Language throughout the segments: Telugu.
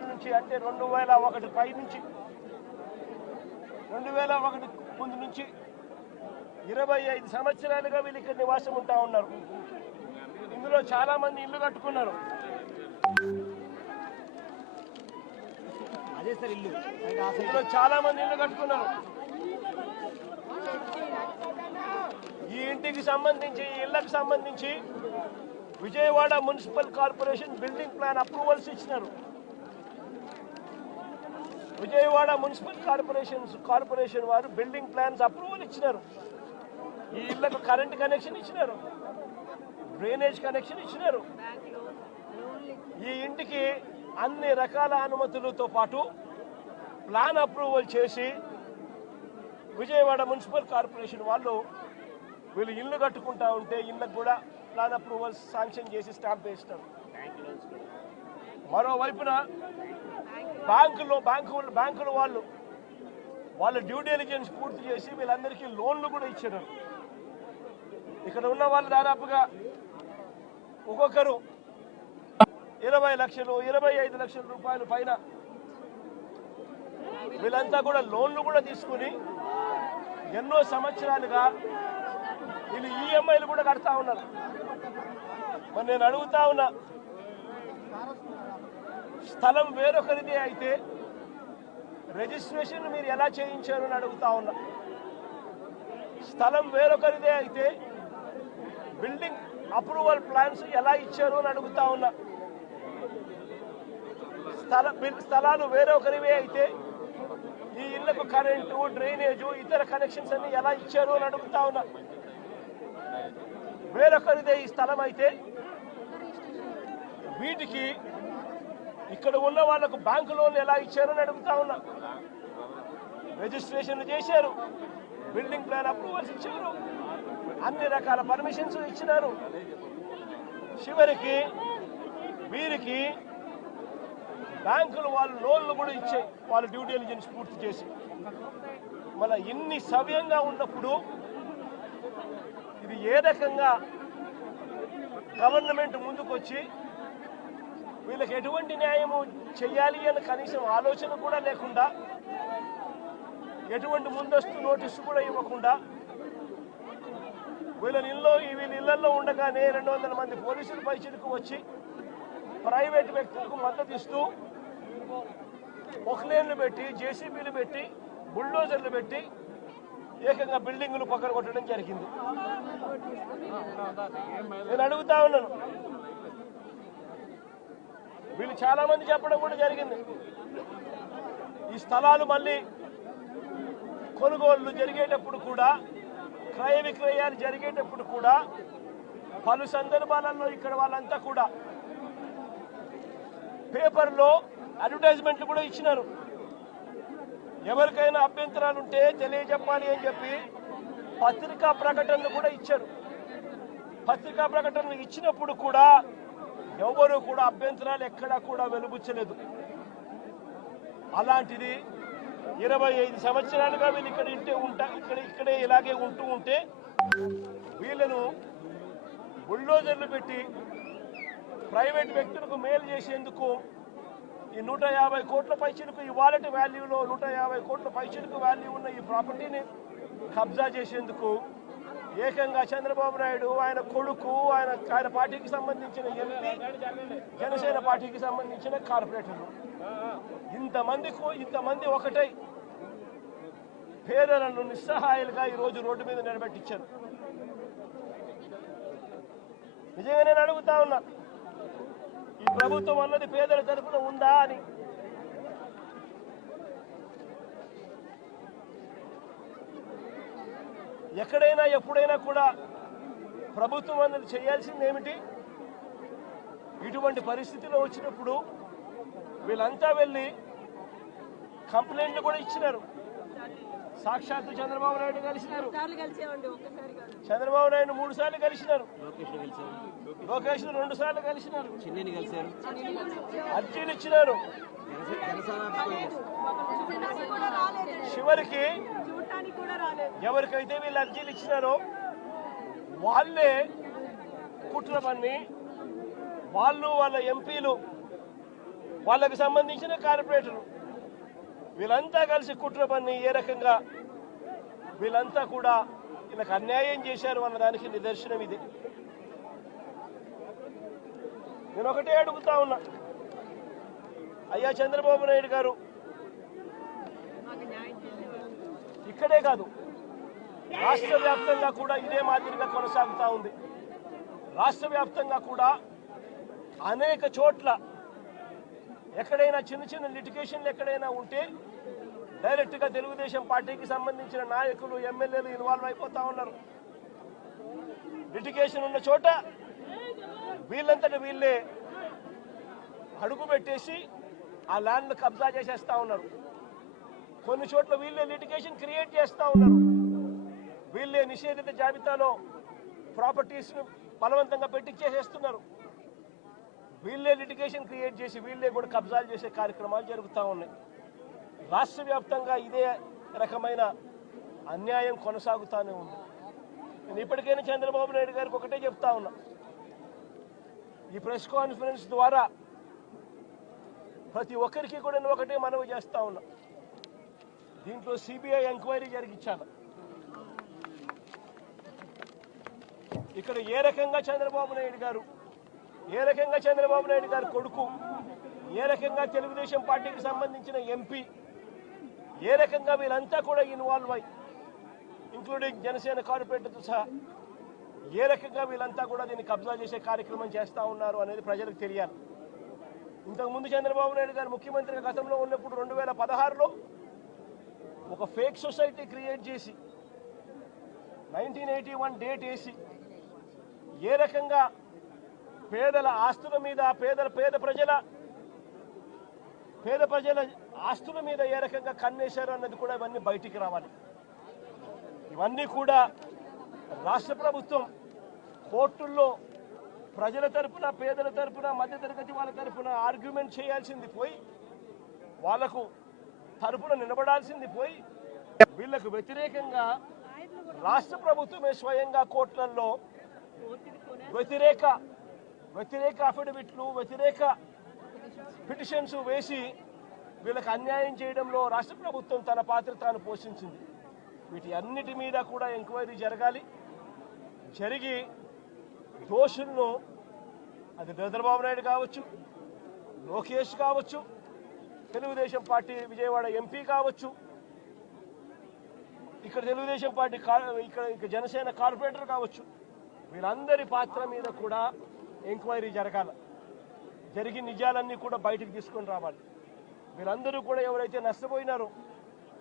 సంవత్సరాల నుంచి అంటే 2001 పై నుంచి 2001 ముందు నుంచి 25 సంవత్సరాలుగా వీళ్ళు ఇక్కడ నివాసం ఉంటా ఉన్నారు. ఇందులో చాలా మంది ఇల్లు కట్టుకున్నారు. ఇందులో చాలా మంది ఇల్లు కట్టుకున్నారు. ఈ ఇంటికి సంబంధించి ఈ ఇళ్లకు సంబంధించి Vijayawada municipal corporation building plan approvals ఇచ్చినారు. విజయవాడ మున్సిపల్ కార్పొరేషన్ వారు బిల్డింగ్ ప్లాన్స్ అప్రూవల్ ఇచ్చినారు. ఈ ఇళ్లకు కరెంట్ కనెక్షన్ ఇచ్చినారు, డ్రైనేజ్ కనెక్షన్ ఇచ్చినారు. ఈ ఇంటికి అన్ని రకాల అనుమతులతో పాటు ప్లాన్ అప్రూవల్ చేసి విజయవాడ మున్సిపల్ కార్పొరేషన్ వాళ్ళు వీళ్ళు ఇల్లు కట్టుకుంటా ఉంటే ఇళ్ళకు కూడా ప్లాన్ అప్రూవల్స్ శాంక్షన్ చేసి స్టాంప్ వేస్తారు. మరోవైపున బ్యాంకులు వాళ్ళ డ్యూ డెలిజెన్స్ పూర్తి చేసి వీళ్ళందరికీ లోన్లు కూడా ఇచ్చారు. ఇక్కడ ఉన్న వాళ్ళు దాదాపుగా ఒక్కొక్కరు 20 లక్షలు 25 లక్షల రూపాయల పైన వీళ్ళంతా కూడా లోన్లు కూడా తీసుకుని ఎన్నో సంవత్సరాలుగా వీళ్ళు ఈఎంఐలు కూడా కడతా ఉన్నారు. మరి నేను అడుగుతా ఉన్నా, స్థలం వేరొకరిదే అయితే రిజిస్ట్రేషన్ మీరు ఎలా చేయించారు అని అడుగుతా ఉన్నా. స్థలం వేరొకరిదే అయితే బిల్డింగ్ అప్రూవల్ ప్లాన్స్ ఎలా ఇచ్చారు అని అడుగుతా ఉన్నా. స్థలాలు వేరొకరివే అయితే ఈ ఇళ్లకు కరెంటు, డ్రైనేజు, ఇతర కనెక్షన్స్ అన్ని ఎలా ఇచ్చారు అని అడుగుతా ఉన్నా. వేరొకరిదే ఈ స్థలం అయితే వీటికి ఇక్కడ ఉన్న వాళ్లకు బ్యాంకు లోన్లు ఎలా ఇచ్చారు అని అడుగుతా ఉన్నా. రిజిస్ట్రేషన్లు చేశారు, బిల్డింగ్ ప్లాన్ అప్రూవల్స్ ఇచ్చారు, అన్ని రకాల పర్మిషన్స్ ఇచ్చినారు. చివరికి వీరికి బ్యాంకులు వాళ్ళు లోన్లు కూడా ఇచ్చాయి వాళ్ళ డ్యూ డెలిజెన్స్ పూర్తి చేసి. మన ఇన్ని సవ్యంగా ఉన్నప్పుడు ఇది ఏ రకంగా గవర్నమెంట్ ముందుకు వచ్చి వీళ్ళకి ఎటువంటి న్యాయము చెయ్యాలి అని కనీసం ఆలోచన కూడా లేకుండా, ఎటువంటి ముందస్తు నోటీసు కూడా ఇవ్వకుండా వీళ్ళ ఇళ్లలో ఉండగానే 200 మంది పోలీసులు పైచిలకు వచ్చి ప్రైవేట్ వ్యక్తులకు మద్దతు ఇస్తూ పొక్లేన్లు పెట్టి, జేసీబీలు పెట్టి, బుల్డోజర్లు పెట్టి ఏకంగా బిల్డింగులు పక్కన కొట్టడం జరిగింది. నేను అడుగుతా ఉన్నాను, వీళ్ళు చాలా మంది చెప్పడం కూడా జరిగింది, ఈ స్థలాలు మళ్ళీ కొనుగోళ్లు జరిగేటప్పుడు కూడా, క్రయ విక్రయాలు జరిగేటప్పుడు కూడా పలు సందర్భాలలో ఇక్కడ వాళ్ళంతా కూడా పేపర్లో అడ్వర్టైజ్మెంట్లు కూడా ఇచ్చినారు. ఎవరికైనా అభ్యంతరాలు ఉంటే తెలియజెప్పాలి అని చెప్పి పత్రికా ప్రకటనలు కూడా ఇచ్చారు. పత్రికా ప్రకటనలు ఇచ్చినప్పుడు కూడా ఎవరు కూడా అభ్యంతరాలు ఎక్కడా కూడా వెలుబుచ్చలేదు. అలాంటిది 25 సంవత్సరాలుగా వీళ్ళు ఇక్కడే ఇలాగే ఉంటే వీళ్ళను బుల్డోజర్లు పెట్టి ప్రైవేట్ వ్యక్తులకు మేలు చేసేందుకు ఈ 150 కోట్ల పైచిలకు, ఈ వాలెట్ వాల్యూలో 150 కోట్ల పైచిలకు వాల్యూ ఉన్న ఈ ప్రాపర్టీని కబ్జా చేసేందుకు ఏకంగా చంద్రబాబు నాయుడు, ఆయన కొడుకు, ఆయన పార్టీకి సంబంధించిన ఎంపీ, జనసేన పార్టీకి సంబంధించిన కార్పొరేటర్లు ఇంతమంది ఒకటై పేదలను నిస్సహాయాలుగా ఈరోజు రోడ్డు మీద నిలబెట్టించారు. నిజంగా నేను అడుగుతా ఉన్నా, ఈ ప్రభుత్వం అన్నది పేదల తరఫున ఉందా అని. ఎక్కడైనా ఎప్పుడైనా కూడా ప్రభుత్వం అన్నది చేయాల్సింది ఏమిటి? ఇటువంటి పరిస్థితిలో వచ్చినప్పుడు వీళ్ళంతా వెళ్ళి కంప్లైంట్లు కూడా ఇచ్చినారు. సాక్షాత్తు చంద్రబాబు నాయుడు కలిసినారు, చంద్రబాబు నాయుడు 3 సార్లు కలిసినారు, లోకేష్ 2 సార్లు కలిసినారు, అర్జీలు ఇచ్చినారు. చివరికి ఎవరికైతే వీళ్ళు అర్జీలు ఇచ్చినారో వాళ్ళే కుట్ర పన్ని వాళ్ళ ఎంపీలు వాళ్ళకి సంబంధించిన కార్పొరేటర్లు వీళ్ళంతా కలిసి కుట్ర పన్ని ఏ రకంగా వీళ్ళంతా కూడా వీళ్ళకి అన్యాయం చేశారు అన్నదానికి నిదర్శనం ఇది. నేను ఒకటే అడుగుతా ఉన్నా, అయ్యా చంద్రబాబు నాయుడు గారు, ఇక్కడే కాదు రాష్ట్ర వ్యాప్తంగా కూడా ఇదే మాదిరిగా కొనసాగుతూ ఉంది. రాష్ట్ర వ్యాప్తంగా కూడా అనేక చోట్ల ఎక్కడైనా చిన్న చిన్న లిటిగేషన్లు ఎక్కడైనా ఉంటే డైరెక్ట్గా తెలుగుదేశం పార్టీకి సంబంధించిన నాయకులు ఎమ్మెల్యేలు ఇన్వాల్వ్ అయిపోతా ఉన్నారు. లిటిగేషన్ ఉన్న చోట వీళ్ళంతట వీళ్ళే అడుగు పెట్టేసి ఆ ల్యాండ్ కబ్జా చేసేస్తా ఉన్నారు. కొన్ని చోట్ల వీళ్ళే లిటిగేషన్ క్రియేట్ చేస్తూ ఉన్నారు. వీళ్ళే నిషేధిత జాబితాలో ప్రాపర్టీస్ను బలవంతంగా పెట్టించేసేస్తున్నారు. వీళ్ళే లిటిగేషన్ క్రియేట్ చేసి వీళ్ళే కూడా కబ్జాలు చేసే కార్యక్రమాలు జరుగుతూ ఉన్నాయి. రాష్ట్ర వ్యాప్తంగా ఇదే రకమైన అన్యాయం కొనసాగుతూనే ఉంది. నేను ఇప్పటికైనా చంద్రబాబు నాయుడు గారికి ఒకటే చెప్తా ఉన్నా, ఈ ప్రెస్ కాన్ఫరెన్స్ ద్వారా ప్రతి ఒక్కరికి కూడా నేను ఒకటే మనవి చేస్తా ఉన్నా, దీంట్లో సిబిఐ ఎంక్వైరీ జరిగించాలి. ఇక్కడ ఏ రకంగా చంద్రబాబు నాయుడు గారు కొడుకు, ఏ రకంగా తెలుగుదేశం పార్టీకి సంబంధించిన ఎంపీ, ఏ రకంగా వీళ్ళంతా కూడా ఇన్వాల్వ్ అయ్యి ఇంక్లూడింగ్ జనసేన కార్పొరేటర్తో సహా ఏ రకంగా వీళ్ళంతా కూడా దీన్ని కబ్జా చేసే కార్యక్రమం చేస్తూ ఉన్నారు అనేది ప్రజలకు తెలియాలి. ఇంతకుముందు చంద్రబాబు నాయుడు గారు ముఖ్యమంత్రిగా గతంలో ఉన్నప్పుడు 2016లో ఒక ఫేక్ సొసైటీ క్రియేట్ చేసి 1981 డేట్ వేసి ఏ రకంగా పేదల ఆస్తుల మీద పేద ప్రజల ఆస్తుల మీద ఏ రకంగా కన్నేశారు అన్నది కూడా ఇవన్నీ బయటికి రావాలి. ఇవన్నీ కూడా రాష్ట్ర ప్రభుత్వం కోర్టుల్లో ప్రజల తరపున, పేదల తరపున, మధ్యతరగతి వాళ్ళ తరపున ఆర్గ్యుమెంట్ చేయాల్సింది పోయి, వాళ్లకు తరపున నిలబడాల్సింది పోయి, వీళ్లకు వ్యతిరేకంగా రాష్ట్ర ప్రభుత్వమే స్వయంగా కోర్టులలో వ్యతిరేక అఫిడవిట్లు, వ్యతిరేక పిటిషన్స్ వేసి వీళ్ళకి అన్యాయం చేయడంలో రాష్ట్ర ప్రభుత్వం తన పాత్ర తాను పోషించింది. వీటి అన్నిటి మీద కూడా ఎంక్వైరీ జరగాలి. జరిగి దోషులను, అది చంద్రబాబు నాయుడు కావచ్చు, లోకేష్ కావచ్చు, తెలుగుదేశం పార్టీ విజయవాడ ఎంపీ కావచ్చు, ఇక్కడ తెలుగుదేశం పార్టీ ఇక్కడ జనసేన కార్పొరేటర్ కావచ్చు, వీళ్ళందరి పాత్ర మీద కూడా ఎంక్వైరీ జరగాలి. జరిగి నిజాలన్నీ కూడా బయటకు తీసుకొని రావాలి. వీళ్ళందరూ కూడా ఎవరైతే నష్టపోయినారో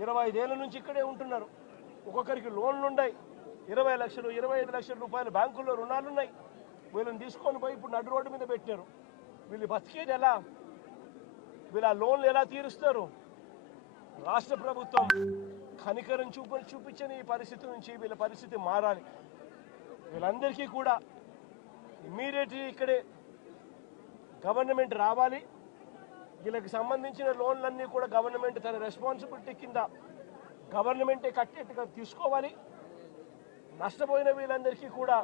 25 ఏళ్ల నుంచి ఇక్కడే ఉంటున్నారు, ఒక్కొక్కరికి లోన్లు ఉన్నాయి, 20 లక్షలు 25 లక్షల రూపాయలు బ్యాంకుల్లో రుణాలున్నాయి. వీళ్ళని తీసుకొని పోయి ఇప్పుడు నడు రోడ్డు మీద పెట్టారు. వీళ్ళు బతికేది ఎలా? వీళ్ళ లోన్లు ఎలా తీరుస్తారు? రాష్ట్ర ప్రభుత్వం కనికరం చూపించని ఈ పరిస్థితి నుంచి వీళ్ళ పరిస్థితి మారాలి. వీళ్ళందరికీ కూడా ఇమ్మీడియట్లీ ఇక్కడే గవర్నమెంట్ రావాలి. వీళ్ళకి సంబంధించిన లోన్లన్నీ కూడా గవర్నమెంట్ తన రెస్పాన్సిబిలిటీ కింద గవర్నమెంటే కట్టేట్టుగా తీసుకోవాలి. నష్టపోయిన వీళ్ళందరికీ కూడా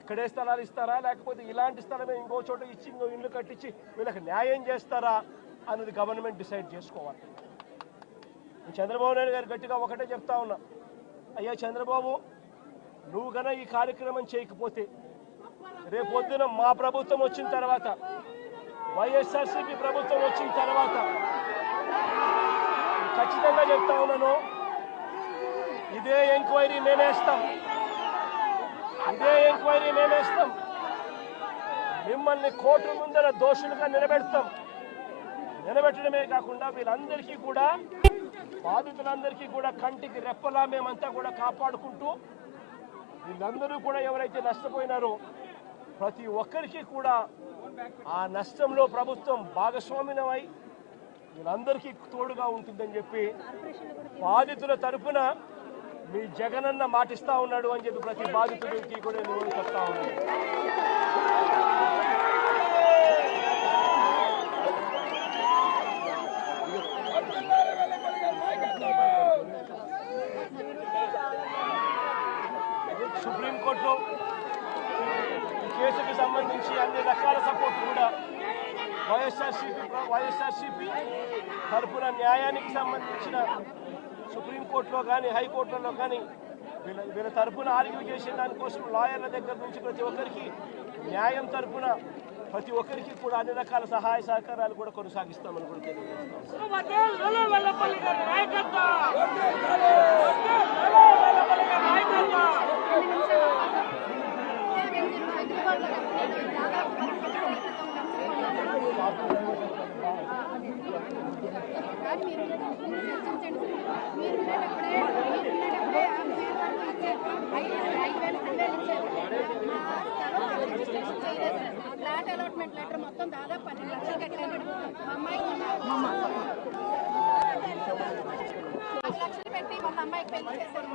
ఇక్కడే స్థలాలు ఇస్తారా, లేకపోతే ఇలాంటి స్థలమే ఇంకో చోట ఇచ్చి ఇంకో ఇల్లు కట్టించి వీళ్ళకి న్యాయం చేస్తారా అన్నది గవర్నమెంట్ డిసైడ్ చేసుకోవాలి. చంద్రబాబు నాయుడు గారు గట్టిగా ఒకటే చెప్తా ఉన్నా, అయ్యా చంద్రబాబు, నువ్వు గన ఈ కార్యక్రమం చేయకపోతే రేపొద్దున మా ప్రభుత్వం వచ్చిన తర్వాత, వైఎస్ఆర్సీపీ ప్రభుత్వం వచ్చిన తర్వాత ఖచ్చితంగా చెప్తా ఉన్నాను, ఇదే ఎంక్వైరీ మేమేస్తాం. మిమ్మల్ని కోర్టు ముందర దోషులుగా నిలబెట్టడమే కాకుండా వీళ్ళందరికీ కూడా, బాధితులందరికీ కూడా కంటికి రెప్పలా మేమంతా కూడా కాపాడుకుంటూ, వీళ్ళందరూ కూడా ఎవరైతే నష్టపోయినారో ప్రతి ఒక్కరికి కూడా ఆ నష్టంలో ప్రభుత్వం భాగస్వామ్యమై వీళ్ళందరికీ తోడుగా ఉంటుందని చెప్పి బాధితుల తరఫున మీ జగనన్న మాటిస్తా ఉన్నాడు అని చెప్పి ప్రతి బాధితుడికి కూడా నేను చెప్తా ఉన్నాను. సుప్రీంకోర్టులో ఈ కేసుకి సంబంధించి అన్ని రకాల సపోర్ట్ కూడా వైఎస్ఆర్ వైఎస్ఆర్సీపీ తరపున న్యాయానికి సంబంధించిన సుప్రీంకోర్టులో కానీ హైకోర్టులలో కానీ వీళ్ళ తరపున ఆర్గ్యూ చేసే దానికోసం లాయర్ల దగ్గర నుంచి ప్రతి ఒక్కరికి న్యాయం తరపున ప్రతి ఒక్కరికి కూడా అన్ని రకాల సహాయ సహకారాలు కూడా కొనసాగిస్తామని కూడా ఫ్లాట్ అలాట్మెంట్ లెటర్ మొత్తం దాదాపు 12 లక్షలు కట్టాను. మా అమ్మాయికి 10 లక్షలు పెట్టి వాళ్ళ అమ్మాయికి పెళ్లి చేశారు.